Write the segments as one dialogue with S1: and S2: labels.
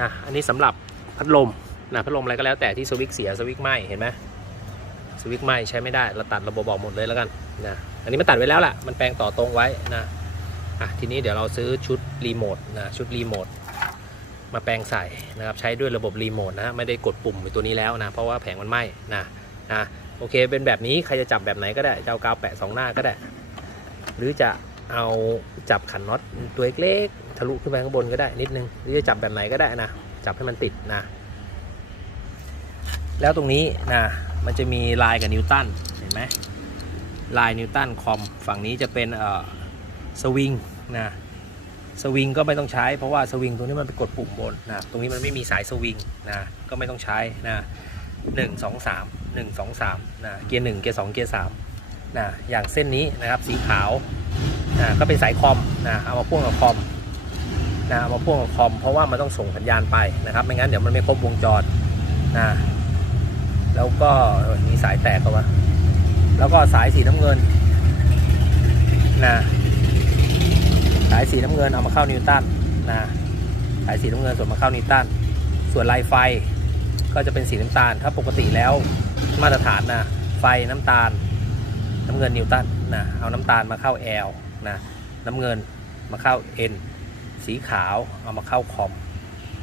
S1: นะอันนี้สำหรับพัดลมนะพัดลมอะไรก็แล้วแต่ที่สวิตช์เสียสวิตช์ไหมเห็นไหมสวิตช์ไหมใช้ไม่ได้เราตัดระบบบอกหมดเลยแล้วกันนะอันนี้มันตัดไว้แล้วล่ะมันแปลงต่อตรงไว้นะอะทีนี้เดี๋ยวเราซื้อชุดรีโมทนะชุดรีโมทมาแปลงใส่นะครับใช้ด้วยระบบรีโมทนะไม่ได้กดปุ่มในตัวนี้แล้วนะเพราะว่าแผงมันไหม้นะนะโอเคเป็นแบบนี้ใครจะจับแบบไหนก็ได้จะเอากาวแปะสองหน้าก็ได้ หรือจะ เอาจับขันน็อตตัวเล็กๆทะลุขึ้นไปข้างบนก็ได้นิดนึงหรือจะจับแบบไหนก็ได้นะ จับให้มันติดนะ แล้วตรงนี้นะมันจะมีลายกับนิวตันเห็นไหมลายนิวตันคอมฝั่งนี้จะเป็นเอ่อสวิงนะสวิงก็ไม่ต้องใช้เพราะว่าสวิงตรงนี้มันไปกดปุ่มบนนะตรงนี้มันไม่มีสายสวิงนะก็ไม่ต้องใช้นะหนึ่งสองสามหนึ่งสองสามนะเกียร์หนึ่งเกียร์สองเกียร์สามนะอย่างเส้นนี้นะครับสีขาว นะก็เป็นสายคอมนะเอามาพ่วงกับคอมนะเอามาพ่วงกับคอม เพราะว่ามันต้องส่งสัญญาณไปนะครับไม่งั้นเดี๋ยวมันไม่ครบวงจรนะแล้วก็มีสายแตกเข้ามาแล้วก็สายสีน้ำเงินนะสายสีน้ำเงินเอามาเข้านิวตันนะสายสีน้ำเงินส่วนมาเข้านิวตันส่วนลายไฟก็จะเป็นสีน้ำตาล ถ้าปกติแล้วมาตรฐานนะไฟน้ำตาล น้ำเงินนิวตันนะเอาน้ำตาลมาเข้า L นะน้ำเงินมาเข้า N สีขาวเอามาเข้าคอม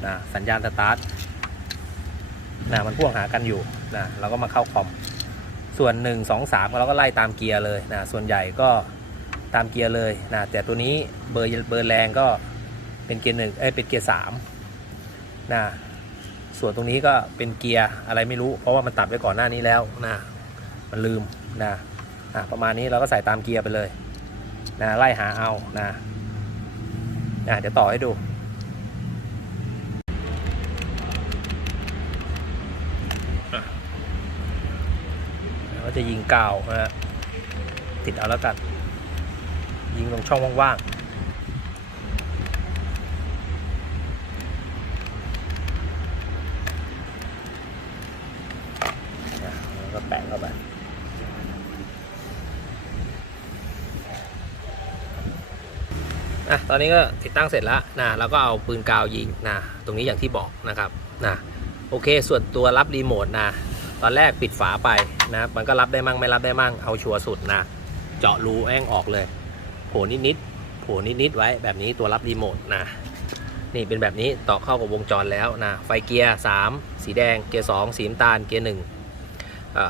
S1: นะสัญญาณสตาร์ทนะมันพ่วงหากันอยู่นะเราก็มาเข้าคอม ส่วน 1 2 3เราก็ไล่ตามเกียร์เลยนะส่วนใหญ่ก็ตามเกียร์เลยนะแต่ตัวนี้เบอร์เบอร์แรงก็เป็นเกียร์หนึ่งเอ้ยเป็นเกียร์สามนะส่วนตรงนี้ก็เป็นเกียร์อะไรไม่รู้ เพราะว่ามันตัดไว้ก่อนหน้านี้แล้วนะมันลืมนะอะประมาณนี้เราก็ใส่ตามเกียร์ไปเลย นะไล่หาเอานะนะเดี๋ยวต่อให้ดูก็จะยิงกาวนะติดเอาแล้วกัน ยิงตรงช่องว่างๆแล้วก็แปะเข้าไป อะตอนนี้ก็ติดตั้งเสร็จแล้วนะแล้วก็เอาปืนกาวยิงนะตรงนี้อย่างที่บอกนะครับนะโอเค ส่วนตัวรับรีโมทนะตอนแรกปิดฝาไปนะมันก็รับได้มั่งไม่รับได้มั่งเอาชัวร์สุดนะเจาะรูแอ้งออกเลยโผล่นิดๆโผล่นิดๆไว้แบบนี้ตัวรับรีโมทนะนี่เป็นแบบนี้ต่อเข้ากับวงจรแล้วนะไฟเกียร์ 3 สีแดงเกียร์ 2 สีน้ำตาลเกียร์1อ่า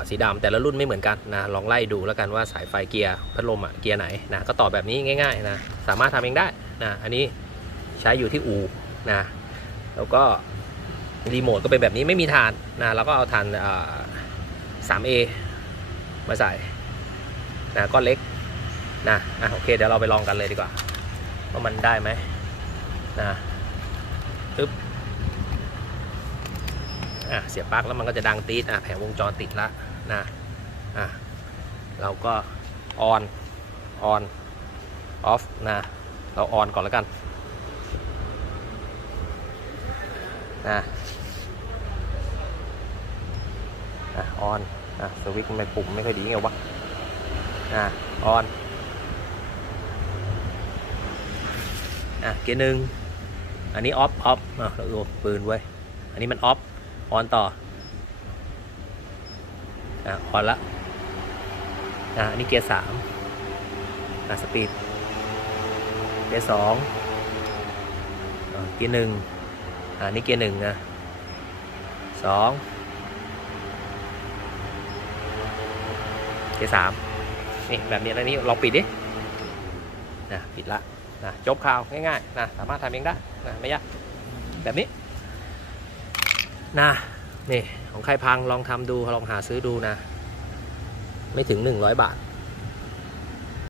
S1: สีดำแต่ละรุ่นไม่เหมือนกันนะลองไล่ดูแล้วกันว่าสายไฟเกียร์พัดลมอะเกียร์ไหนนะก็ต่อแบบนี้ง่ายๆนะสามารถทำเองได้นะอันนี้ใช้อยู่ที่อูนะแล้วก็รีโมทก็เป็นแบบนี้ไม่มีฐานนะเราก็เอาฐานอ่า 3A มาใส่นะก้อนเล็กนะอะโอเคเดี๋ยวเราไปลองกันเลยดีกว่าว่ามันได้ไหมนะปึ๊บ อะเสียบปลั๊กแล้วมันก็จะดังตีดอะแผงวงจรติดละนะอะเราก็ออนออนออฟนะเราออนก่อนแล้วกันนะอะออนอะสวิตช์ไมปุ่มไม่ค่อยดีไงวะอะออนอะเกียร์หนึ่งอันนี้ออฟออฟอะเราดูปืนไว้อันนี้มันออฟ ออนต่ออะออนละอะอันนี้เกียร์สามอะสปีดเกียร์สองเกียร์หนึ่งอะอันนี้เกียร์หนึ่งนะสองเกียร์สามนี่แบบนี้แล้วนี้ลองปิดดินะปิดละนะจบข่าวง่ายๆนะสามารถทำเองได้นะไม่ยากแบบนี้ นะนี่ของใครพังลองทำดูลองหาซื้อดูนะ ไม่ถึง 100 บาท